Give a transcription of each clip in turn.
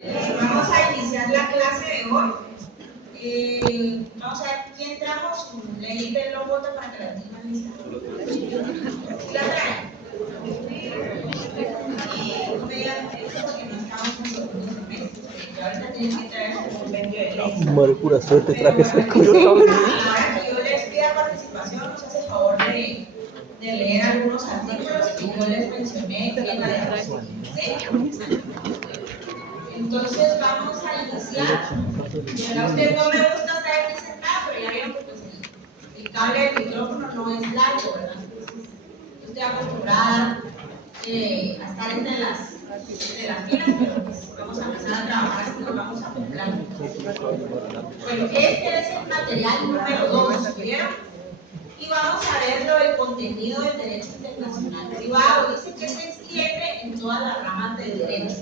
Vamos a iniciar la clase de hoy. Vamos a ver quién trajo su ley de los votos para que la tengan lista. ¿Sí la traen? Mediante eso que no estamos en segundo semestre, que ahorita tienen que traer su compendio de ley. Madre, pura suerte traje ese Ahora que yo les pida participación, nos hace el favor de leer algunos artículos que yo les mencioné en la diapositiva. ¿Sí? Entonces vamos a iniciar. A usted no me gusta estar aquí sentada, pero ya vieron que pues, el cable del micrófono no es largo, ¿verdad? Entonces, yo estoy acostumbrada a estar entre las filas, pero pues, vamos a empezar a trabajar, así nos vamos a acoplar. Bueno, este es el material número 2, ¿vieron? Y vamos a ver el contenido del derecho internacional privado. Dice que se extiende en todas las ramas del derecho.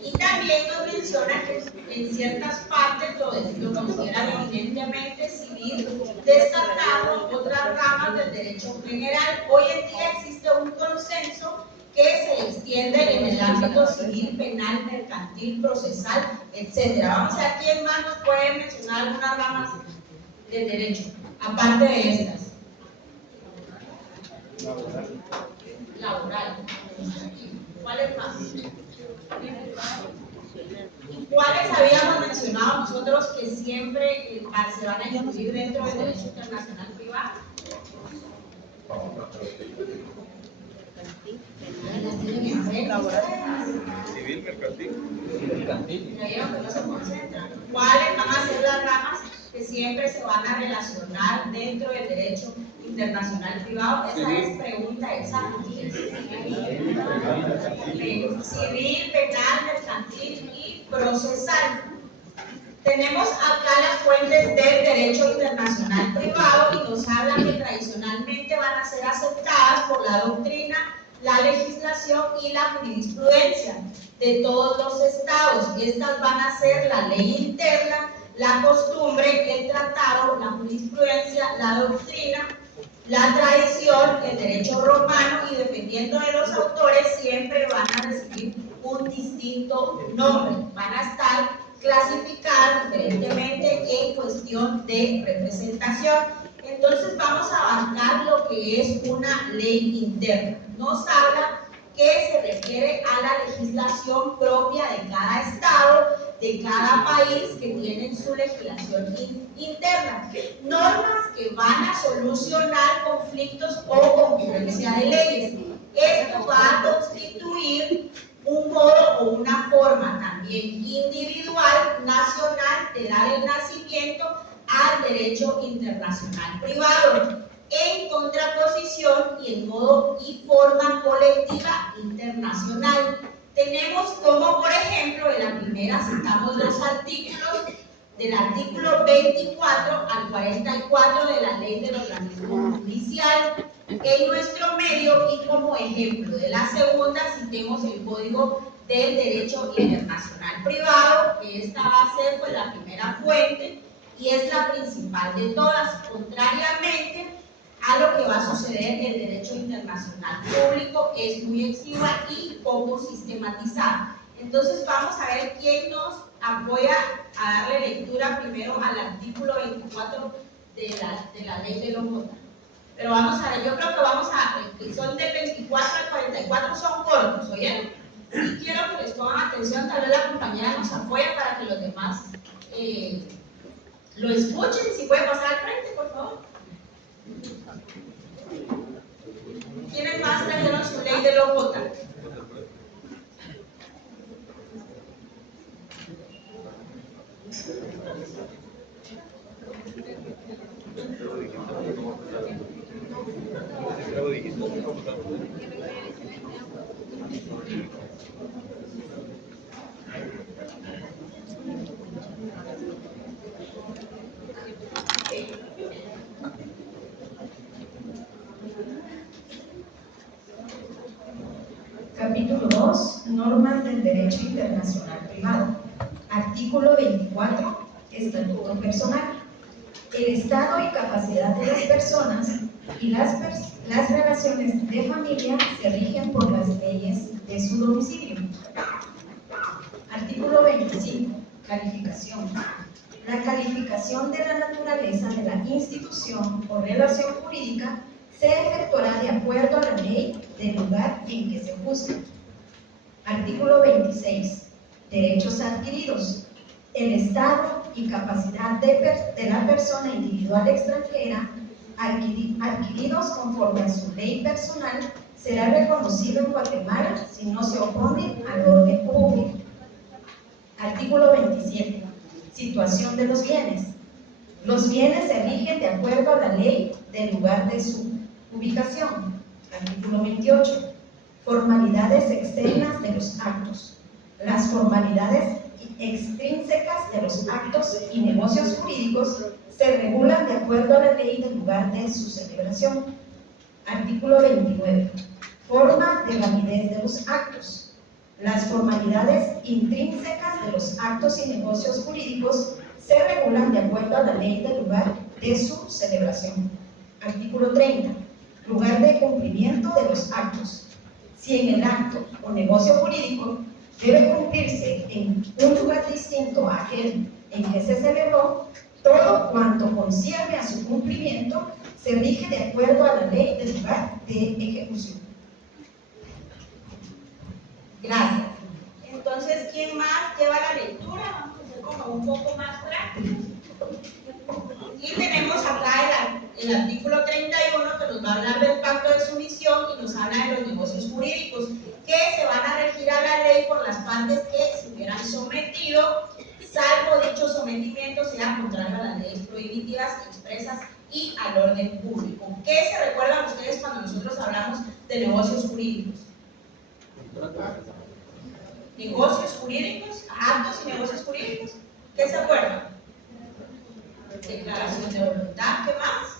Y también nos menciona que en ciertas partes lo consideran eminentemente civil, descartando otras ramas del derecho general. Hoy en día existe un consenso que se extiende en el ámbito civil, penal, mercantil, procesal, etc. Vamos a ver quién más nos puede mencionar algunas ramas del derecho, aparte de estas. Laboral. ¿Cuáles más? ¿Cuáles habíamos mencionado nosotros que siempre se van a incluir dentro del derecho internacional privado? Civil, mercantil. ¿Ya vieron que no se concentran? ¿Cuáles van a ser las ramas que siempre se van a relacionar dentro del derecho internacional privado? Esa es pregunta exacta. Civil, penal, mercantil y procesal. Tenemos acá las fuentes del derecho internacional privado y nos hablan que tradicionalmente van a ser aceptadas por la doctrina, la legislación y la jurisprudencia de todos los estados. Estas van a ser la ley interna, la costumbre, el tratado, la jurisprudencia, la doctrina, la tradición, el derecho romano, y dependiendo de los autores siempre van a recibir un distinto nombre. Van a estar clasificadas diferentemente en cuestión de representación. Entonces vamos a abarcar lo que es una ley interna. Nos habla que se refiere a la legislación propia de cada estado, de cada país que tienen su legislación interna. Normas que van a solucionar conflictos o concurrencia de leyes. Esto va a constituir un modo o una forma también individual, nacional, de dar el nacimiento al derecho internacional privado, en contraposición y en modo y forma colectiva internacional. Tenemos como, por ejemplo, en la primera citamos los artículos del artículo 24 al 44 de la Ley del Organismo Judicial en nuestro medio, y como ejemplo de la segunda citemos el Código del Derecho Internacional Privado, que esta va a ser pues la primera fuente y es la principal de todas, contrariamente a lo que va a suceder en el derecho internacional público. Es muy exigua y poco sistematizada. Entonces vamos a ver quién nos apoya a darle lectura primero al artículo 24 de la ley de los votos. Pero vamos a ver, yo creo que son del 24 al 44, son cortos, ¿oyeron? Sí quiero que les pongan atención, tal vez la compañera nos apoya para que los demás lo escuchen. Si puede pasar al frente, por favor. ¿Quiénes más trajeron su ley de los votos? Capítulo 2. Normas del derecho internacional privado. Artículo 24. Estatuto personal. El estado y capacidad de las personas y las relaciones de familia se rigen por las leyes de su domicilio. Artículo 25. Calificación. La calificación de la naturaleza de la institución o relación jurídica se efectuará de acuerdo a la ley del lugar en que se juzga. Artículo 26. Derechos adquiridos. El estado y capacidad de la persona individual extranjera adquiridos conforme a su ley personal será reconocido en Guatemala si no se opone al orden público. Artículo 27. Situación de los bienes. Los bienes se rigen de acuerdo a la ley del lugar de su ubicación. Artículo 28. Formalidades externas de los actos. Las formalidades extrínsecas de los actos y negocios jurídicos se regulan de acuerdo a la ley del lugar de su celebración. Artículo 29. Forma de validez de los actos. Las formalidades intrínsecas de los actos y negocios jurídicos se regulan de acuerdo a la ley del lugar de su celebración. Artículo 30. Lugar de cumplimiento de los actos. Si en el acto o negocio jurídico debe cumplirse en un lugar distinto a aquel en que se celebró, todo cuanto concierne a su cumplimiento se rige de acuerdo a la ley del lugar de ejecución. Gracias. Entonces, ¿quién más lleva la lectura? Vamos a hacer como un poco más práctico. Y tenemos acá el artículo 31 que nos va a hablar del pacto de sumisión y nos habla de los negocios jurídicos que se van a regir a la ley por las partes que se hubieran sometido, salvo dicho sometimiento sea contrario a las leyes prohibitivas expresas y al orden público. ¿Qué se recuerdan ustedes cuando nosotros hablamos de negocios jurídicos? Negocios jurídicos, actos y negocios jurídicos. ¿Qué se acuerdan? Declaración de voluntad, ¿qué más?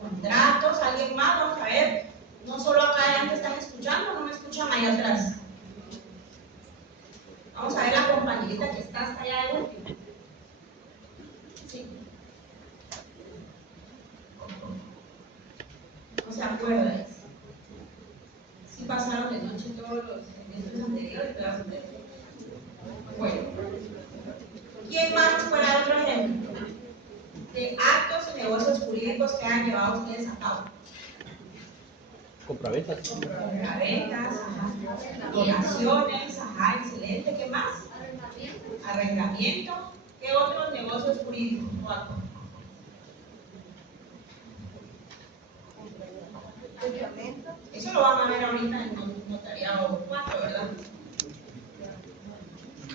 Contratos, ¿alguien más? Vamos a ver. No solo acá adelante están escuchando, no me escuchan allá atrás. Vamos a ver la compañerita que está hasta allá de último. Sí. No se acuerda. Sí pasaron de noche todos los semestres anteriores, ¿verdad? Bueno. ¿Quién más nos puede dar otro ejemplo de actos y negocios jurídicos que han llevado ustedes a cabo? Compraventas. Compraventas, ajá. Donaciones, ajá, excelente. ¿Qué más? Arrendamiento. ¿Qué otros negocios jurídicos o actos? Eso lo van a ver ahorita en el notariado 4, ¿verdad?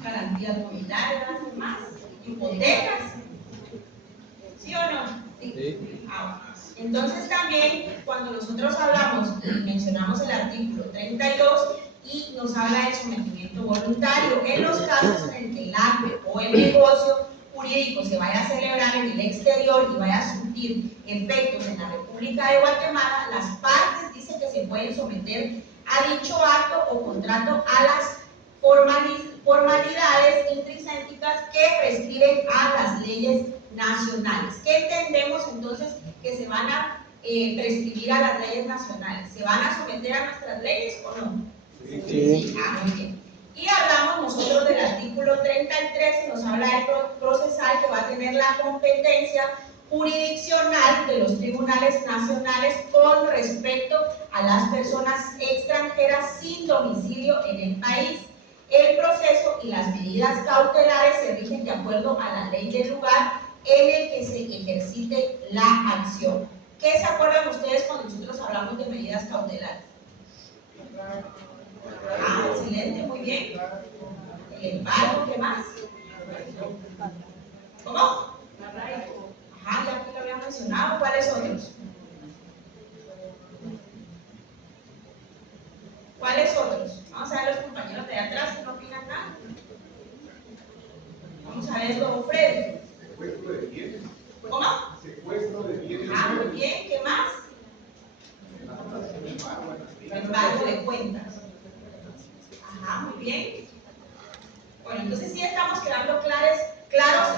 Garantías nominarias, ¿qué más? Hipotecas. ¿Sí o no? Sí. Entonces también cuando nosotros hablamos y mencionamos el artículo 32 y nos habla de sometimiento voluntario, en los casos en el que el acto o el negocio jurídico se vaya a celebrar en el exterior y vaya a surtir efectos en la República de Guatemala, las partes dicen que se pueden someter a dicho acto o contrato a las formalidades intrínsecas que prescriben a las leyes nacionales. ¿Qué entendemos entonces que se van a prescribir a las leyes nacionales? ¿Se van a someter a nuestras leyes o no? Sí. Muy bien. Y hablamos nosotros del artículo 33 que nos habla del procesal que va a tener la competencia jurisdiccional de los tribunales nacionales con respecto a las personas extranjeras sin domicilio en el país. El proceso y las medidas cautelares se rigen de acuerdo a la ley del lugar en el que se ejercite la acción. ¿Qué se acuerdan ustedes cuando nosotros hablamos de medidas cautelares? Ah, excelente, muy bien. El embargo, ¿qué más? ¿Cómo? Ajá, ya aquí lo había mencionado. ¿Cuáles otros? ¿Cuáles otros? Vamos a ver los compañeros de atrás que no opinan nada. Vamos a ver don Freddy. Secuestro de bienes. ¿Cómo? Secuestro de bienes. Ah, muy bien. ¿Qué más? Embargo de cuentas. Ajá, muy bien. Bueno, entonces sí estamos quedando claros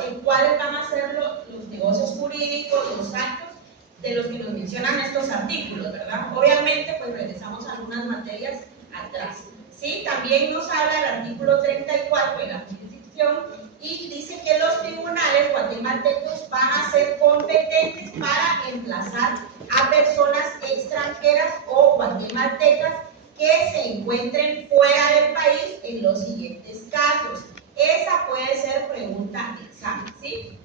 en cuáles van a ser los negocios jurídicos, los actos de los que nos mencionan estos artículos, ¿verdad? Obviamente, pues regresamos a algunas materias atrás. ¿sí? También nos habla el artículo 34 de la jurisdicción y dice que los tribunales guatemaltecos van a ser competentes para emplazar a personas extranjeras o guatemaltecas que se encuentren fuera del país en los siguientes casos. Esa puede ser pregunta de examen, ¿sí?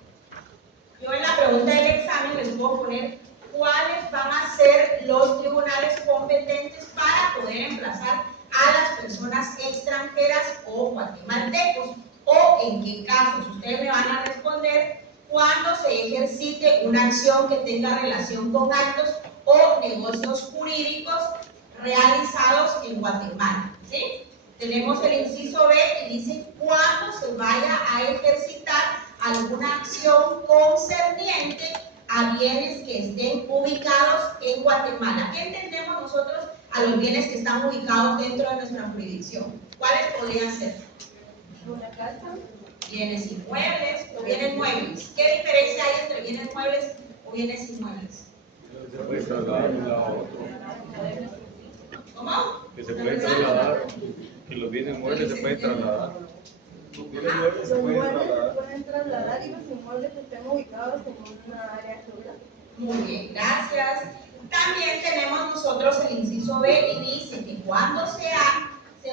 Yo en la pregunta del examen les puedo poner cuáles van a ser los tribunales competentes para poder emplazar a las personas extranjeras o guatemaltecos, o en qué casos. Ustedes me van a responder cuando se ejercite una acción que tenga relación con actos o negocios jurídicos realizados en Guatemala, ¿sí? Tenemos el inciso B y dice cuándo se vaya a ejercitar alguna acción concerniente a bienes que estén ubicados en Guatemala. ¿Qué entendemos nosotros a los bienes que están ubicados dentro de nuestra jurisdicción? ¿Cuáles podrían ser? Una casa. Bienes inmuebles o bienes muebles. ¿Qué diferencia hay entre bienes muebles o bienes inmuebles? Se puede trasladar de un lado a otro. ¿Cómo? Que se puede trasladar. Que los bienes muebles se pueden trasladar. Los bienes muebles se Los pueden muebles se trasladar. pueden trasladar y los inmuebles que estén ubicados en una área geográfica. Muy bien, gracias. También tenemos nosotros el inciso B y dice que cuando se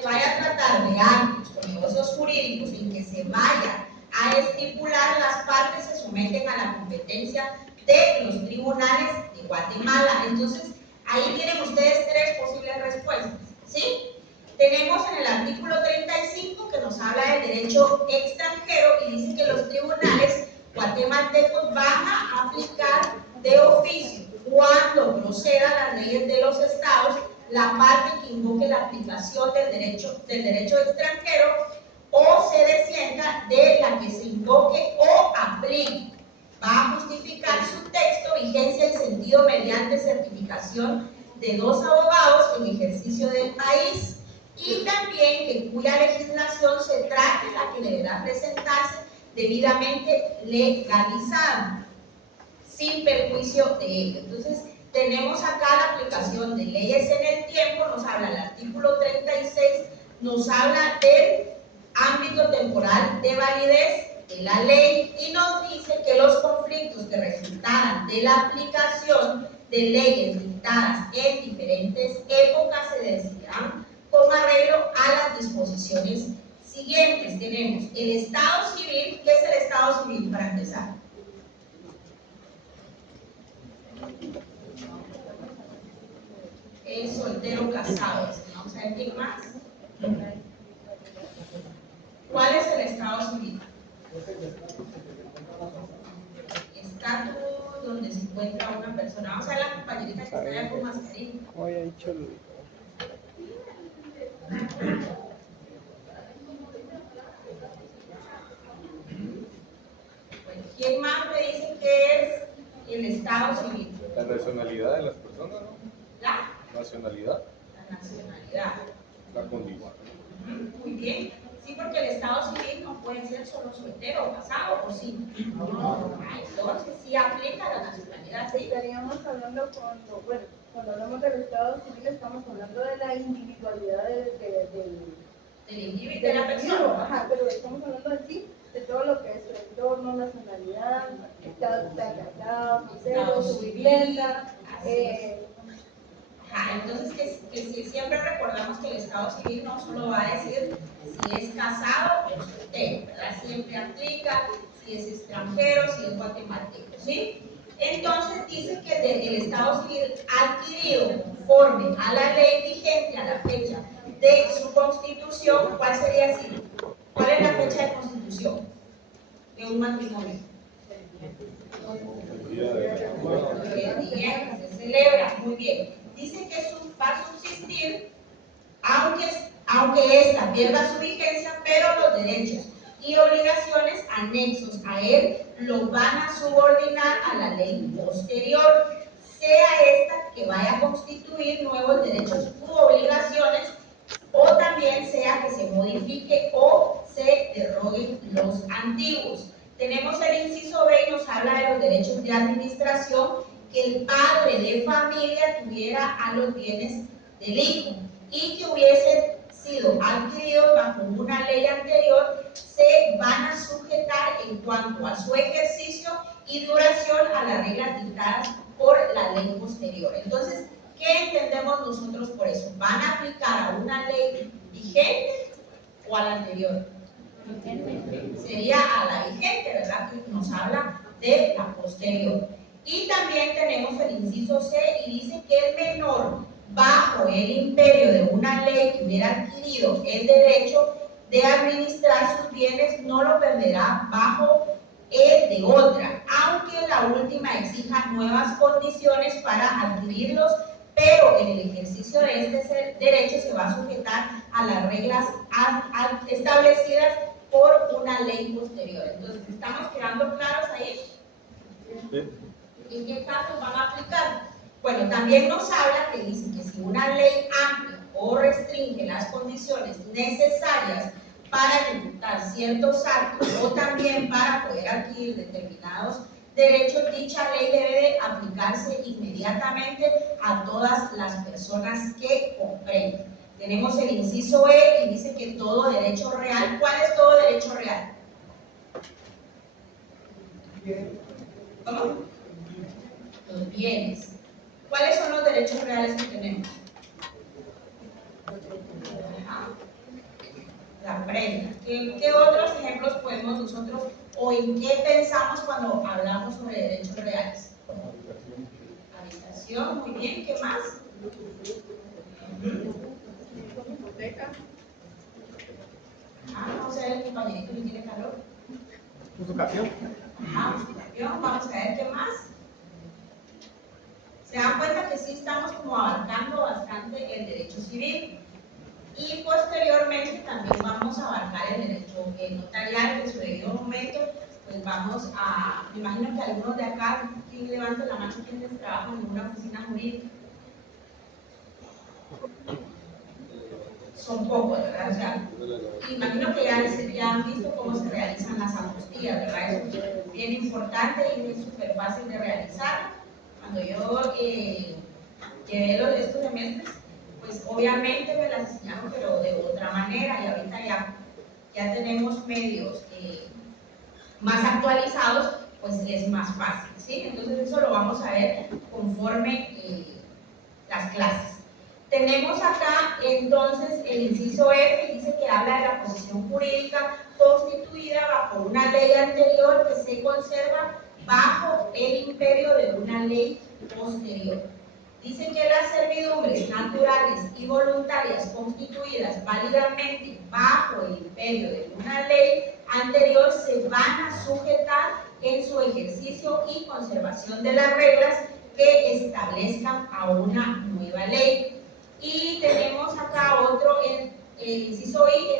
vaya a tratar de actos o negocios jurídicos en que se vaya a estipular, las partes se someten a la competencia de los tribunales de Guatemala. Entonces, ahí tienen ustedes tres posibles respuestas, ¿sí? Tenemos en el artículo 35 que nos habla del derecho extranjero y dice que los tribunales guatemaltecos van a aplicar de oficio, cuando proceda las leyes de los estados, la parte que invoque la aplicación del derecho extranjero o se descienda de la que se invoque o aplique. Va a justificar su texto, vigencia y sentido mediante certificación de 2 abogados en ejercicio del país y también que cuya legislación se trate la que deberá presentarse debidamente legalizada, sin perjuicio de ello. Entonces, tenemos acá la aplicación de leyes en el tiempo, nos habla el artículo 36, nos habla del ámbito temporal de validez de la ley y nos dice que los conflictos que resultaran de la aplicación de leyes dictadas en diferentes épocas se decidirán con arreglo a las disposiciones siguientes. Tenemos el Estado Civil. ¿Qué es el Estado Civil para empezar? Es soltero casado. Vamos a ver quién más. ¿Cuál es el Estado Civil? Estatus donde se encuentra una persona. Vamos a ver la compañerita que está allá con mascarilla. Había dicho el... ¿Quién más me dice que es el Estado Civil? La nacionalidad de las personas, ¿no? La Nacionalidad, nacionalidad. la condición. Muy bien. Sí, porque el Estado Civil no puede ser solo soltero o casado, ¿o sí? No. Entonces sí aplica la nacionalidad, ¿sí? Estaríamos hablando cuando hablamos del Estado Civil, estamos hablando de la individualidad Del individuo y de la persona. Ajá, pero estamos hablando así de todo lo que es su entorno, nacionalidad, está casado, soltero, su vivienda. Entonces, que si siempre recordamos que el Estado Civil no solo va a decir si es casado o soltero, ¿verdad? Siempre aplica si es extranjero, si es guatemalteco, ¿sí? Entonces dice que el Estado Civil adquirido conforme a la ley vigente a la fecha de su constitución, ¿cuál sería así? ¿Cuál es la fecha de constitución de un matrimonio? El día que se celebra, muy bien. Dice que va a subsistir, aunque esta pierda su vigencia, pero los derechos y obligaciones anexos a él lo van a subordinar a la ley posterior, sea esta que vaya a constituir nuevos derechos u obligaciones, o también sea que se modifique o se deroguen los antiguos. Tenemos el inciso B y nos habla de los derechos de administración que el padre de familia tuviera a los bienes del hijo y que hubiese sido adquiridos bajo una ley anterior se van a sujetar en cuanto a su ejercicio y duración a las reglas dictadas por la ley posterior. Entonces, ¿qué entendemos nosotros por eso? ¿Van a aplicar a una ley vigente o a la anterior? Sería a la vigente, ¿verdad? Que nos habla de la posterior. Y también tenemos el inciso C y dice que el menor bajo el imperio de una ley que hubiera adquirido el derecho de administrar sus bienes no lo perderá bajo el de otra, aunque la última exija nuevas condiciones para adquirirlos, pero en el ejercicio de este derecho se va a sujetar a las reglas establecidas por una ley posterior. Entonces, ¿estamos quedando claros ahí? Sí. ¿En qué casos van a aplicar? Bueno, también nos habla que dice que si una ley amplia o restringe las condiciones necesarias para ejecutar ciertos actos o también para poder adquirir determinados derechos, dicha ley debe de aplicarse inmediatamente a todas las personas que comprenden. Tenemos el inciso E y dice que todo derecho real. ¿Cuál es todo derecho real? ¿Cómo? Los bienes. ¿Cuáles son los derechos reales que tenemos? La prenda. ¿Qué otros ejemplos podemos nosotros o en qué pensamos cuando hablamos sobre derechos reales? Habitación, muy bien. ¿Qué más? Hipoteca. Vamos a ver el compañerito que tiene calor. Usucapión. Usucapión. Vamos a ver qué más. Se dan cuenta que sí estamos como abarcando bastante el derecho civil. Y posteriormente también vamos a abarcar el derecho notarial, que en su debido momento, pues vamos a, me imagino que algunos de acá, quien levante la mano, quienes trabajan en una oficina jurídica. Son pocos, ¿verdad? O sea, imagino que ya han visto cómo se realizan las apostillas, ¿verdad? Eso es bien importante y es súper fácil de realizar. Cuando yo llevé estos semestres, pues obviamente me las enseñaron, pero de otra manera, y ahorita ya tenemos medios más actualizados, pues es más fácil, ¿sí? Entonces eso lo vamos a ver conforme las clases. Tenemos acá entonces el inciso F, dice que habla de la posición jurídica constituida bajo una ley anterior que se conserva bajo el imperio de una ley posterior. Dice que las servidumbres naturales y voluntarias constituidas válidamente bajo el imperio de una ley anterior se van a sujetar en su ejercicio y conservación de las reglas que establezcan a una nueva ley. Y tenemos acá otro, el inciso I,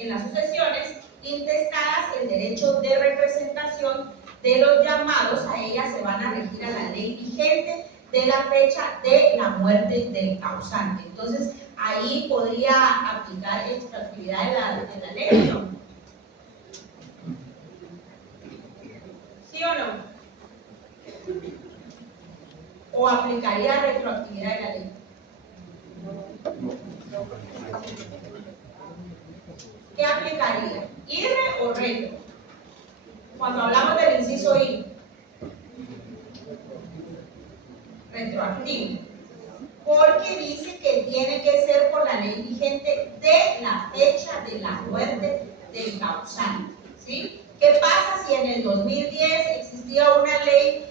en las sucesiones intestadas, el derecho de representación de los llamados a ellas se van a regir a la ley vigente de la fecha de la muerte del causante. Entonces, ahí podría aplicar extractividad de la ley, ¿no? ¿Sí o no? ¿O aplicaría retroactividad de la ley? ¿Qué aplicaría? ¿IRRE o retro? Cuando hablamos del inciso I. Retroactivo. Porque dice que tiene que ser por la ley vigente de la fecha de la muerte del causante. ¿Sí? ¿Qué pasa si en el 2010 existía una ley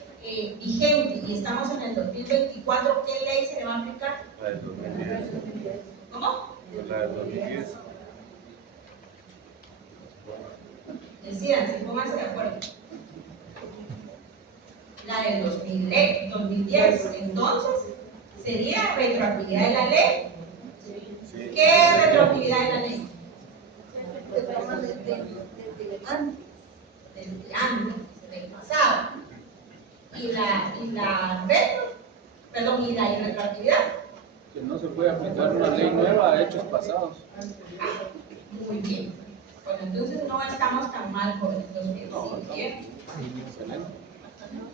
vigente y estamos en el 2024? ¿Qué ley se le va a aplicar? La del 2010. ¿Cómo? La del 2010. Decidan, si pónganse de acuerdo. La del 2010. Entonces, ¿sería retroactividad de la ley? Sí. ¿Qué es retroactividad de la ley? Desde antes. Desde antes, del pasado. Y la retroactividad. Que no se puede aplicar una ley nueva a hechos pasados. Muy bien. Bueno, entonces no estamos tan mal por estos bien. Excelente.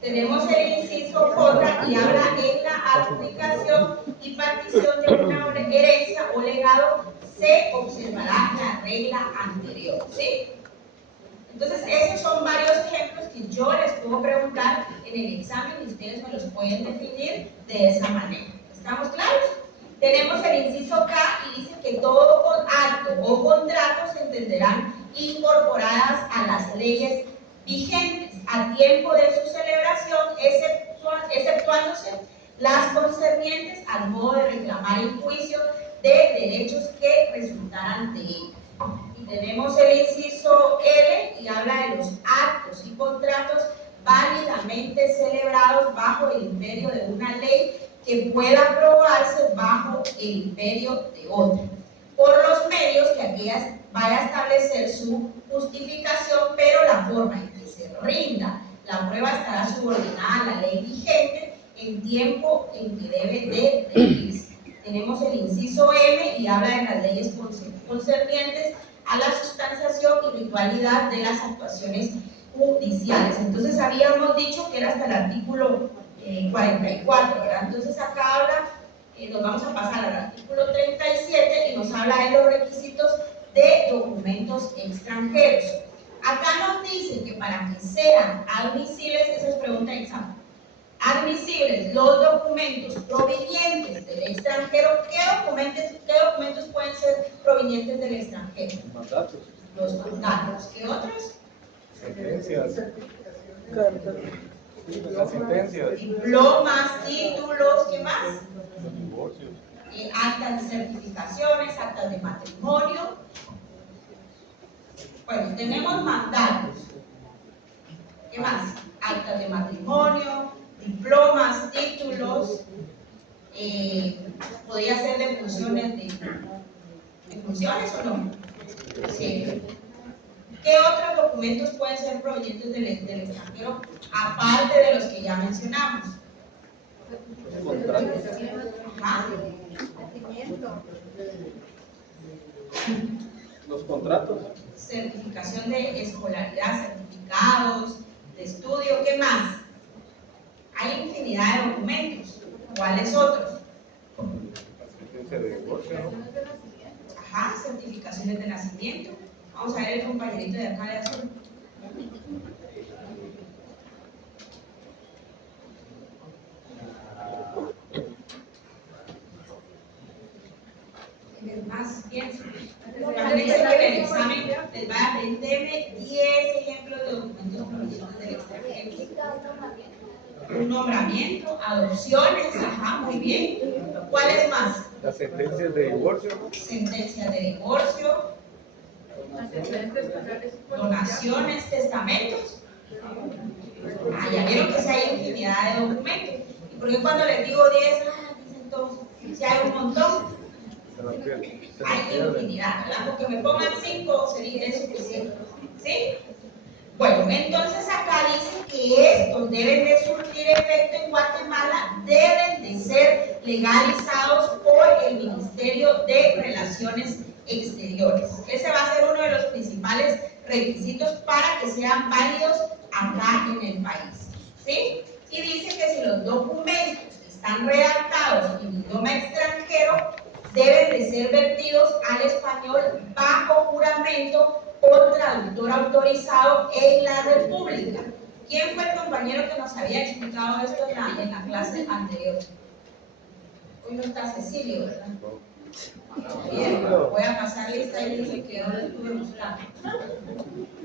Tenemos el inciso J y habla en la adjudicación y partición de una herencia o legado se observará la regla anterior, ¿sí? Entonces, esos son varios ejemplos que yo les puedo preguntar en el examen y ustedes me los pueden definir de esa manera. ¿Estamos claros? Tenemos el inciso K y dice que todo acto o contrato se entenderán incorporadas a las leyes vigentes a tiempo de su celebración, exceptuándose las concernientes al modo de reclamar en juicio de derechos que resultaran de ello. Y tenemos el inciso L y habla de los actos y contratos válidamente celebrados bajo el imperio de una ley que pueda aprobarse bajo el imperio de otra, por los medios que aquella vaya a establecer su justificación, pero la forma en que se rinda la prueba estará subordinada a la ley vigente en tiempo en que debe de rendirse. Tenemos el inciso M y habla de las leyes concernientes a la sustanciación y ritualidad de las actuaciones judiciales. Entonces habíamos dicho que era hasta el artículo 44, ¿verdad? Entonces acá habla, nos vamos a pasar al artículo 37 y nos habla de los requisitos de documentos extranjeros. Acá nos dice que para que sean admisibles, esa es pregunta de examen, admisibles los documentos provenientes del extranjero. ¿Qué documentos pueden ser provenientes del extranjero? Mandatos. Los mandatos. ¿Qué otros? Sentencias. Las sentencias. Diplomas, títulos, ¿qué más? Los divorcios. Actas de certificaciones, actas de matrimonio. Bueno, tenemos mandatos. ¿Qué más? Actas de matrimonio, diplomas, títulos, podría ser de funciones de funciones o no. Sí. ¿Qué otros documentos pueden ser provenientes del extranjero aparte de los que ya mencionamos? Contratos. Ajá. Los contratos. Certificación de escolaridad, certificados de estudio, ¿qué más? Hay infinidad de documentos. ¿Cuáles otros? La sentencia de divorcio, ¿no? Ajá, certificaciones de nacimiento. Vamos a ver el compañerito de acá de azul. Más pienso. Acuérdense que en el examen les va a aprenderme 10 ejemplos de documentos provenientes del extranjero. Un nombramiento, adopciones, ajá, muy bien. ¿Cuáles más? Las sentencias de divorcio. Sentencias de divorcio, donaciones, testamentos. Ah, ya vieron que sí hay infinidad de documentos. ¿Y por qué cuando les digo 10, dicen todos? Si hay un montón. Hay infinidad, ¿verdad? Porque me pongan 5 sería suficiente. ¿Sí? Bueno, entonces acá dice que estos deben de surtir efecto en Guatemala, deben de ser legalizados por el Ministerio de Relaciones Exteriores. Ese va a ser uno de los principales requisitos para que sean válidos acá en el país. ¿Sí? Y dice que si los documentos están redactados en idioma extranjero, deben de ser vertidos al español bajo juramento por traductor autorizado en la República. ¿Quién fue el compañero que nos había explicado esto en la clase anterior? Hoy no está Cecilio, ¿verdad? Bien, voy a pasar lista y dice que no lo estuve buscando.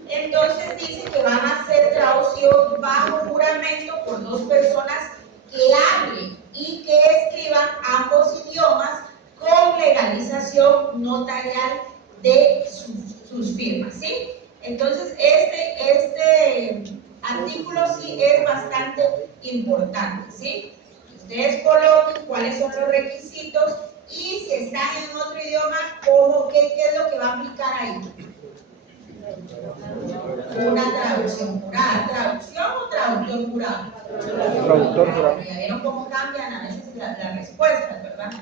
Entonces dice que van a ser traducidos bajo juramento por 2 personas que hablen y que escriban ambos idiomas con legalización notarial de sus firmas, ¿sí? Entonces, este artículo sí es bastante importante, ¿sí? Ustedes coloquen cuáles son los requisitos y si están en otro idioma, ¿qué es lo que va a aplicar ahí? Una traducción jurada. ¿Traducción o traductor jurado? Traductor jurado. Ya vieron cómo cambian a veces las respuestas, ¿verdad?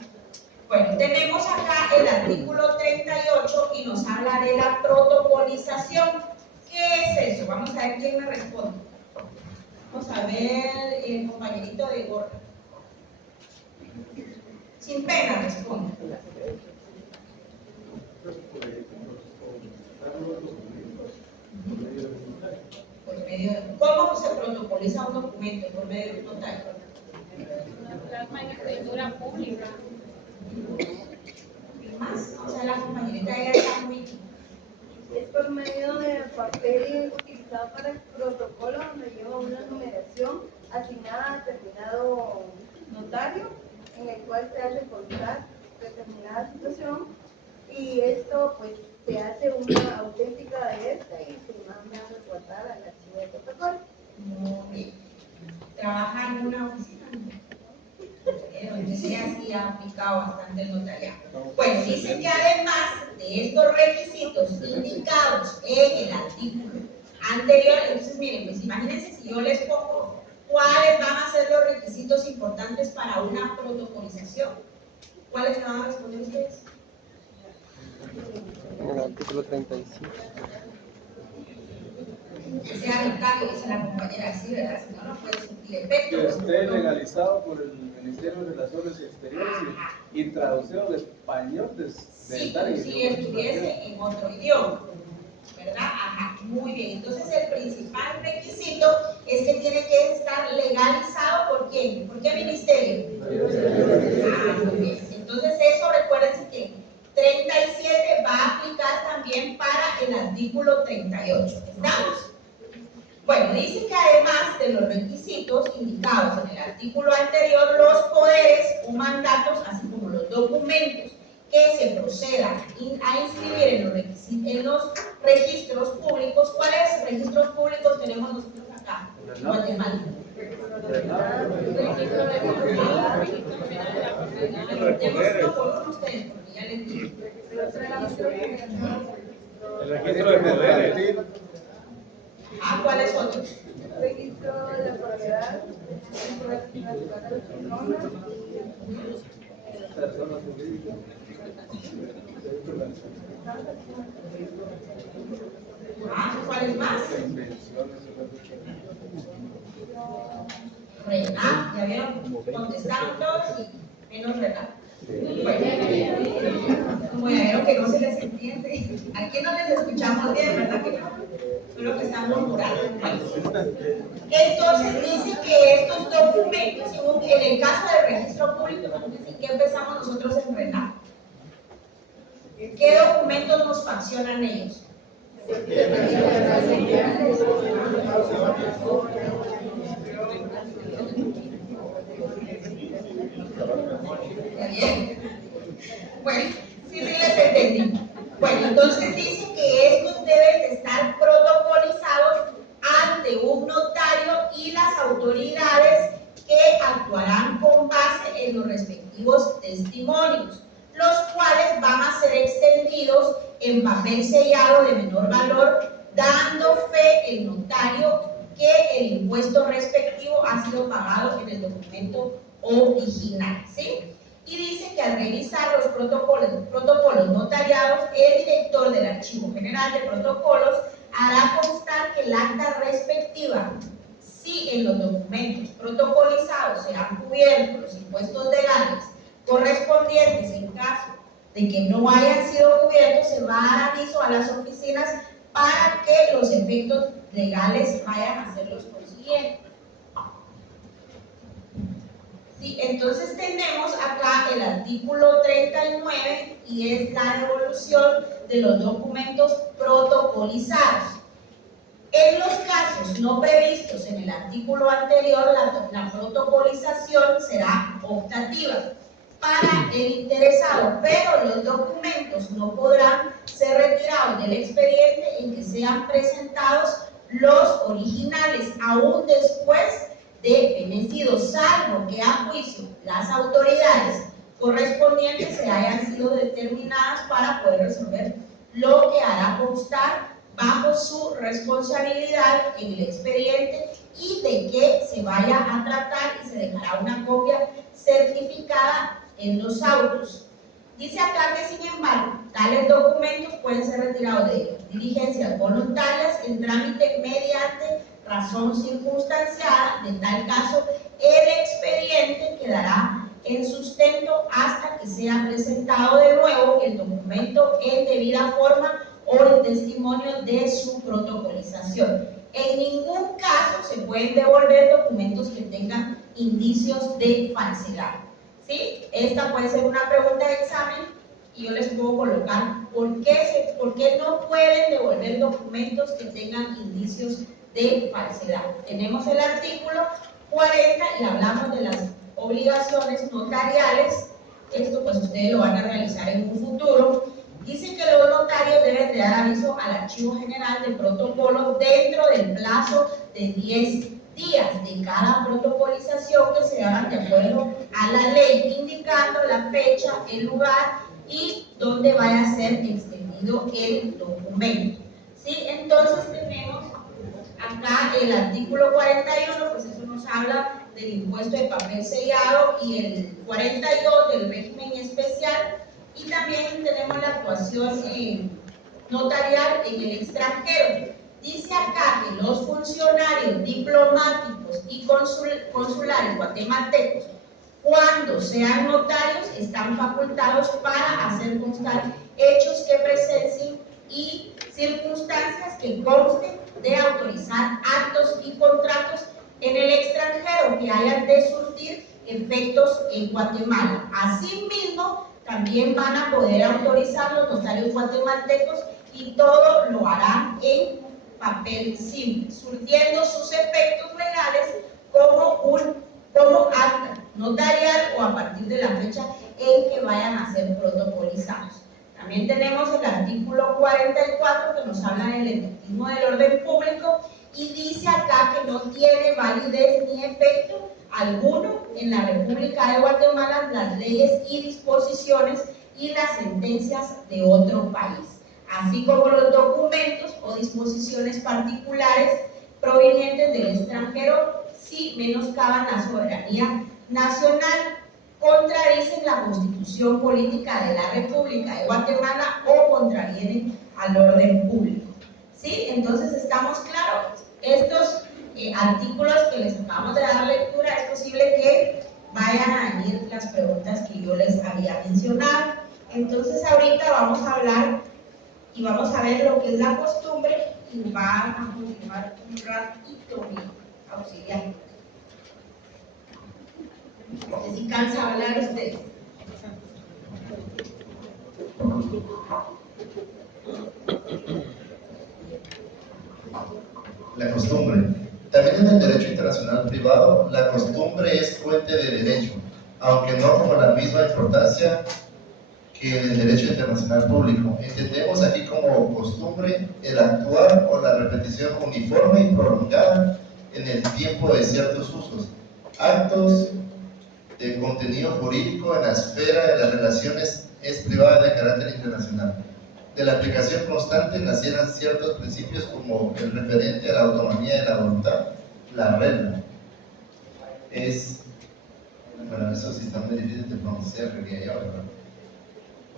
Bueno, tenemos acá el artículo 38 y nos habla de la protocolización. ¿Qué es eso? Vamos a ver quién me responde. Vamos a ver el compañerito de gorra. Sin pena responde. Por medio de, ¿cómo se protocoliza un documento? Por medio de un notario. Plasma en escritura pública. ¿Y más? O sea, la compañerita ya está muy... Es por medio de papel utilizado para el protocolo donde lleva una numeración asignada a determinado notario en el cual se hace constar determinada situación y esto pues se hace una auténtica de esta y se manda a resguardar al archivo de protocolo. Muy bien. Trabaja en una oficina donde se así ha aplicado bastante el notariado. Bueno, dice que además de estos requisitos indicados en el artículo anterior, entonces miren, pues imagínense si yo les pongo cuáles van a ser los requisitos importantes para una protocolización. ¿Cuáles me van a responder ustedes? En el artículo 35. Que sea notario, dice la compañera, sí, ¿verdad? Si no, no puede surtir Que efecto. esté legalizado por el Ministerio de Relaciones Exteriores y traducido al español de Sí, tal como si estuviese en otro idioma, ¿verdad? Ajá, muy bien. Entonces el principal requisito es que tiene que estar legalizado ¿por quién? ¿Por qué ministerio? Ah, muy bien. Entonces eso recuérdense que 37 va a aplicar también para el artículo 38. ¿Estamos? Bueno, dice que además de los requisitos indicados en el artículo anterior, los poderes o mandatos, así como los documentos que se proceda a inscribir en los registros públicos. ¿Cuáles registros públicos tenemos nosotros acá en Guatemala? Démoslo por uno ustedes, porque ya les dije. El registro de poderes. Ah, ¿cuáles otros? Registro de la propiedad, nacional de personas, personas jurídicas. Ah, ¿cuáles más? Renat, ya vieron, contestaron todos y menos Renat. Bueno, como ya vieron que no se les entiende, aquí no les escuchamos bien, ¿verdad que no? Solo que están murmurando. Entonces dice que estos documentos, en el caso del registro público, entonces, ¿qué empezamos nosotros en Renat? ¿Qué documentos nos faccionan ellos? ¿Está bien? Bueno, sí les entendí. Bueno, entonces dice que estos deben de estar protocolizados ante un notario y las autoridades que actuarán con base en los respectivos testimonios, los cuales van a ser extendidos en papel sellado de menor valor, dando fe el notario que el impuesto respectivo ha sido pagado en el documento original, ¿sí? Y dice que al revisar los protocolos notariados, el director del Archivo General de Protocolos hará constar que el acta respectiva, si en los documentos protocolizados serán cubiertos los impuestos legales correspondientes en caso de que no hayan sido cubiertos, se va a dar aviso a las oficinas para que los efectos legales vayan a ser los consiguientes. Sí, entonces tenemos acá el artículo 39 y es la devolución de los documentos protocolizados. En los casos no previstos en el artículo anterior, la protocolización será optativa para el interesado, pero los documentos no podrán ser retirados del expediente en que sean presentados los originales, aún después de fenecidos, salvo que a juicio las autoridades correspondientes se hayan sido determinadas para poder resolver lo que hará constar bajo su responsabilidad en el expediente y de que se vaya a tratar y se dejará una copia certificada en los autos. Dice acá que, sin embargo, tales documentos pueden ser retirados de diligencias voluntarias en trámite mediante razón circunstanciada. De tal caso, el expediente quedará en sustento hasta que sea presentado de nuevo el documento en debida forma o el testimonio de su protocolización. En ningún caso se pueden devolver documentos que tengan indicios de falsedad. ¿Sí? Esta puede ser una pregunta de examen y yo les puedo colocar por qué no pueden devolver documentos que tengan indicios de falsedad. Tenemos el artículo 40 y hablamos de las obligaciones notariales. Esto pues ustedes lo van a realizar en un futuro. Dice que los notarios deben de dar aviso al Archivo General del Protocolo dentro del plazo de 10 días de cada protocolización que se haga de acuerdo a la ley, indicando la fecha, el lugar y dónde vaya a ser extendido el documento. ¿Sí? Entonces tenemos acá el artículo 41, pues eso nos habla del impuesto de papel sellado, y el 42 del régimen especial, y también tenemos la actuación notarial en el extranjero. Dice acá que los funcionarios diplomáticos y consulares guatemaltecos, cuando sean notarios, están facultados para hacer constar hechos que presencien y circunstancias que consten de autorizar actos y contratos en el extranjero que hayan de surtir efectos en Guatemala. Asimismo, también van a poder autorizar los notarios guatemaltecos, y todo lo harán en papel simple, surtiendo sus efectos legales como acta notarial o a partir de la fecha en que vayan a ser protocolizados. También tenemos el artículo 44 que nos habla del efectismo del orden público, y dice acá que no tiene validez ni efecto alguno en la República de Guatemala las leyes y disposiciones y las sentencias de otro país, así como los documentos o disposiciones particulares provenientes del extranjero, si menoscaban la soberanía nacional, contradicen la Constitución Política de la República de Guatemala o contravienen al orden público. ¿Sí? Entonces estamos claros. Estos artículos que les acabamos de dar lectura, es posible que vayan a venir las preguntas que yo les había mencionado. Entonces ahorita vamos a hablar y vamos a ver lo que es la costumbre, y va a continuar un ratito mi auxiliar. No sé si cansa hablar usted. La costumbre. También en el derecho internacional privado, la costumbre es fuente de derecho, aunque no con la misma importancia que en el derecho internacional público. Entendemos aquí como costumbre el actuar o la repetición uniforme y prolongada en el tiempo de ciertos usos, actos de contenido jurídico en la esfera de las relaciones es privada de carácter internacional. De la aplicación constante nacieran ciertos principios como el referente a la autonomía de la voluntad, la regla. Bueno, eso sí está muy difícil de pronunciar, diría yo, ¿verdad?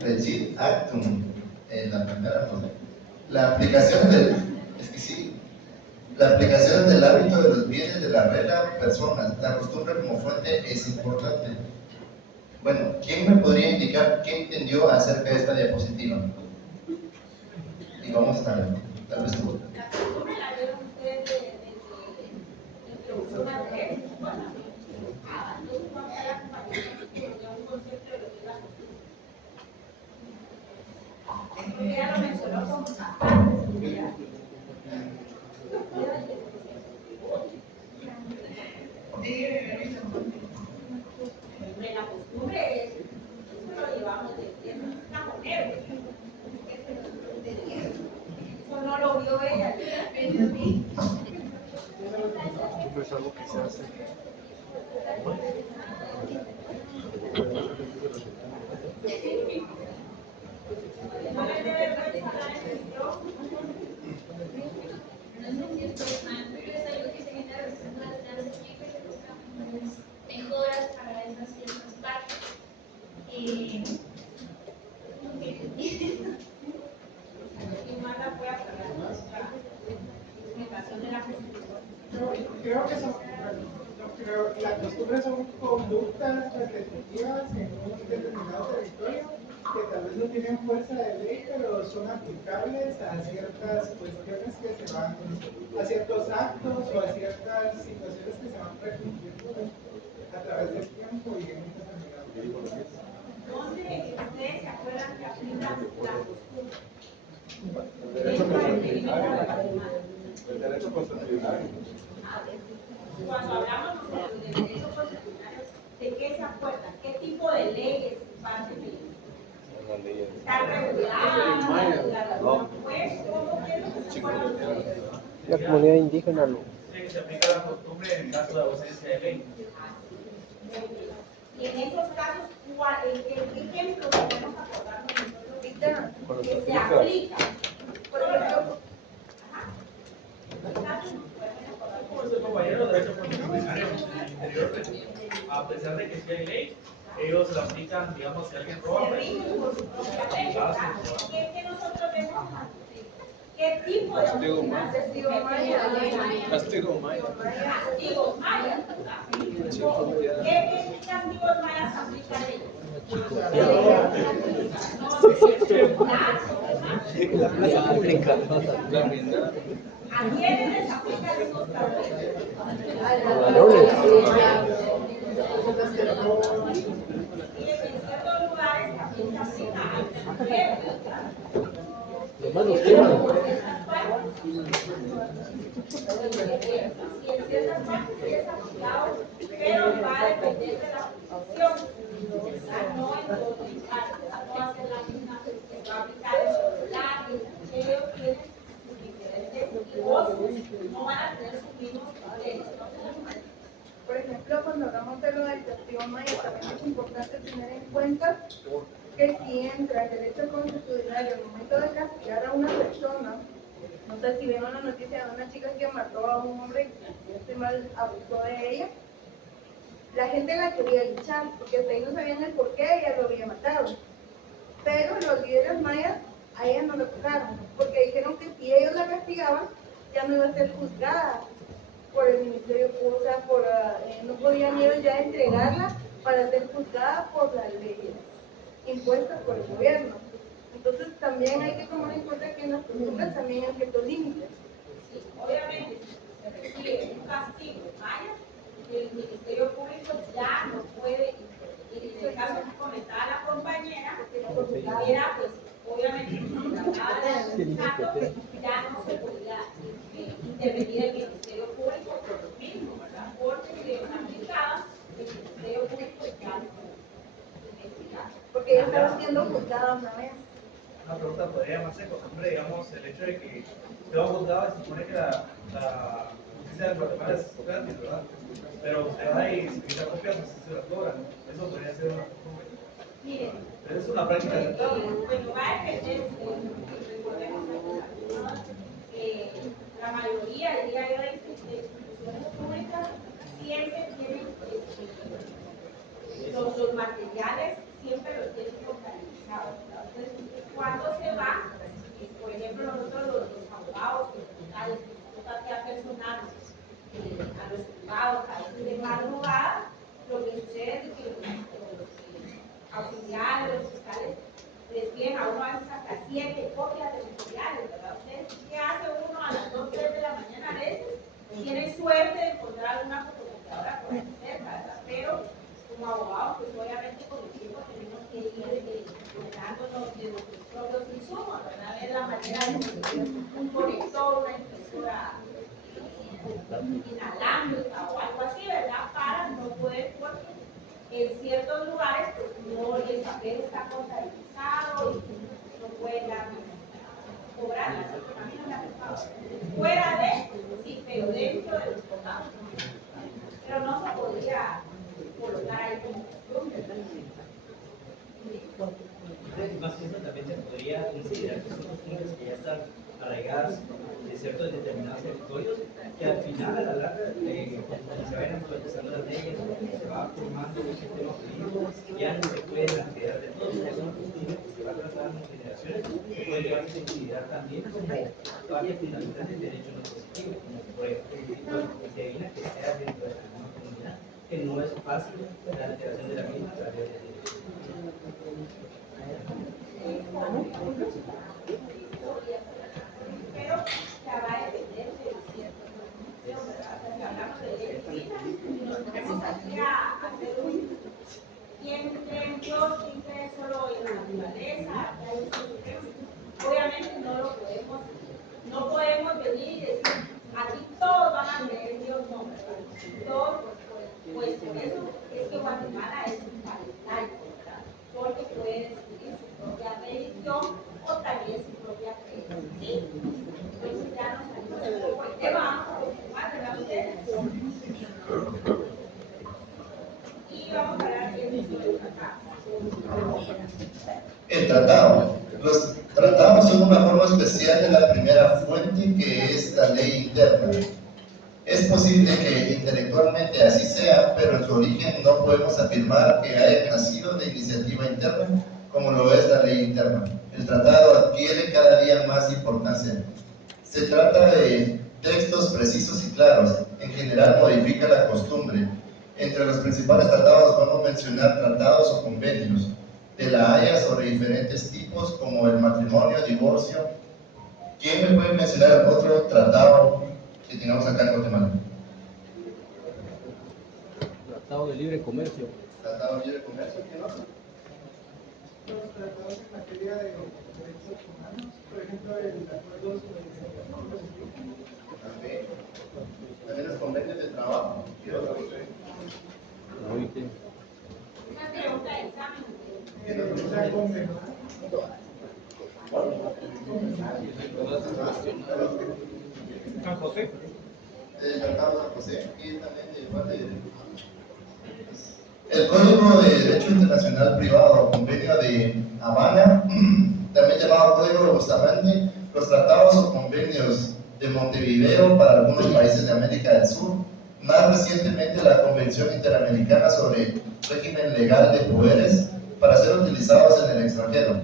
Legit actum, la primera, no sé. La aplicación del hábito de los bienes de la regla personas, la costumbre como fuente es importante. Bueno, ¿quién me podría indicar qué entendió acerca de esta diapositiva? Y vamos a ver, tal vez tú. La costumbre la vieron ustedes desde la introducción a leer. Bueno, entonces vamos a la compañía que da un concepto de lo que es la costumbre. Esto ya lo mencionó como la costumbre es, eso lo llevamos desde cajonero. Eso no lo vio ella. No es algo que se hace. Mejoras para esas ciertas partes. Creo que eso Pero las costumbres son conductas repetitivas en un determinado territorio que tal vez no tienen fuerza de ley, pero son aplicables a ciertas cuestiones que se van, a ciertos actos o a ciertas situaciones que se van repitiendo a través del tiempo y en un determinado tiempo. ¿Dónde ustedes se acuerdan que aplican la costumbre? El derecho constitucional. Cuando hablamos nosotros de derechos constitucionales, ¿de qué se acuerdan? ¿Qué tipo de leyes parten de ellos? ¿Están reguladas? No. Pues, ¿cómo quiero que se acuerdan? La comunidad indígena no. Sí, se aplica la costumbre en caso de ausencia de ley. Y en esos casos, ¿qué ejemplo podemos acordarnos nosotros que se aplica? Por ejemplo, Como dice el compañero, derechos constitucionales del interior, a pesar de que sí hay ley, ellos la aplican, digamos, si alguien roba, Se pues, rigen por su propia ley, ¿verdad? ¿Qué nosotros vemos en la justicia? ¿Qué tipo de Castigo maya. Castigo maya. Castigo maya. Castigos mayas, ¿verdad? ¿Qué castigos mayas aplican ellos? La plaza pública. ¿A quiénes les aplican esos castigos? Y en ciertos lugares también se aplica a las mujeres, ¿verdad? Los malos queman. Y en ciertas partes sí es aplicado, pero va a depender de la jurisdicción, ¿verdad? No en todas las partes, no va a ser la misma que va a aplicar en Solán, en ellos tienen sus diferentes voces, no van a tener sus mismos criterios, ¿no? Por ejemplo, cuando hablamos de lo del castigo maya, también es importante tener en cuenta que si entra el derecho constitucional al momento de castigar a una persona, no sé si vieron la noticia de una chica que mató a un hombre que, si estoy mal, abusó de ella, la gente la quería linchar, porque hasta ahí no sabían el por qué ella lo había matado. Pero los líderes mayas a ella no lo tocaron, porque dijeron que si ellos la castigaban, ya no iba a ser juzgada por el Ministerio Público, o sea, no podían ellos ya entregarla para ser juzgada por las leyes impuestas por el gobierno. Entonces también hay que tomar en cuenta que en las costumbres también hay ciertos límites. Sí, obviamente, si se recibe un castigo maya, el Ministerio Público ya no puede intervenir. En el caso que comentaba la compañera, era pues obviamente como se trataba de asesinato, ya no se podía intervenir el Ministerio Público por lo mismo, ¿verdad? Porque si ellos aplicaban, el Ministerio Público ya no investigaba. Porque ya estaban siendo juzgadas una vez. una pregunta podría llamarse costumbre, digamos, el hecho de que usted va a juzgado y se supone que la justicia de Guatemala es gratis, ¿verdad? Pero usted va y se quita copias, así se las cobran, ¿no? Eso podría ser una costumbre. Miren, Pero es una práctica aceptable. bueno, va a depender, recordemos que la mayoría, diría yo, de instituciones públicas siempre tienen los materiales, siempre los tienen organizados. Entonces, cuando se va, por ejemplo, nosotros los abogados, los tribunales, que nos toca personal, a los juzgados, a veces de madrugada, lo que sucede es que los auxiliares, los fiscales, les piden a uno a veces hasta 7 copias de materiales, ¿verdad? ¿Ustedes qué hace uno a las 2, 3 de la mañana a veces? Tiene suerte de encontrar alguna fotocopiadora por ahí cerca, ¿verdad? Pero como abogados, pues obviamente con el tiempo tenemos que ir llenándonos de nuestros propios insumos, ¿verdad? Ver la manera de conseguir un conector, una impresora inalámbrica o algo así, ¿verdad? Para no poder, porque en ciertos lugares pues no, el papel está contabilizado y no pueden cobrar fuera de, sí, pero dentro de los contadores. Pero no se podría colocar ahí como costumbre. Más que eso también se podría considerar que son costumbres que ya están arraigadas de ciertos determinados territorios, que al final, a la larga, se vayan actualizando las leyes, se va formando un sistema jurídico, ya no se puede acceder de todo, es una costumbre que se va trasladando en generaciones, que puede llegar a considerar también como parte fundamental del derecho no positivo, como por ejemplo el tipo de justicia divina que sea dentro de la misma comunidad, que no es fácil la alteración de la misma a través del derecho. Pero ya va a depender de cierto condición, ¿verdad? O sea, si hablamos de ley divina, y nos ponemos aquí a hacer un quién cree en Dios, quién cree solo en la naturaleza, obviamente no podemos venir y decir, aquí todos van a creer en Dios, no, ¿verdad? Todos, pues por eso es que Guatemala es un país laico, ¿verdad? Porque puede decidir su propia religión o también su propia creencia. ¿Sí? Entonces ya nos salimos del tema, vamos a continuar, ¿verdad ustedes? Y vamos a hablar de esto del tratado. El tratado. Los tratados son una forma especial de la primera fuente, que es la ley interna. Es posible que intelectualmente así sea, pero en su origen no podemos afirmar que haya nacido de iniciativa interna, como lo es la ley interna. El tratado adquiere cada día más importancia. Se trata de textos precisos y claros. En general modifica la costumbre. Entre los principales tratados vamos a mencionar tratados o convenios de la Haya sobre diferentes tipos, como el matrimonio, divorcio. ¿Quién me puede mencionar otro tratado que tengamos acá en Guatemala? Tratado de libre comercio. Tratado de libre comercio, ¿qué otro? Los tratados en materia de derechos humanos, por ejemplo, el acuerdo sobre el Okay. También los convenios de trabajo. ¿Qué otro? Una pregunta de examen. San José. El Tratado de San José y también de parte de el Código de Derecho Internacional Privado, Convenio de Habana, también llamado Código de Bustamante, los tratados o convenios de Montevideo para algunos países de América del Sur, más recientemente la Convención Interamericana sobre Régimen Legal de Poderes para ser utilizados en el extranjero,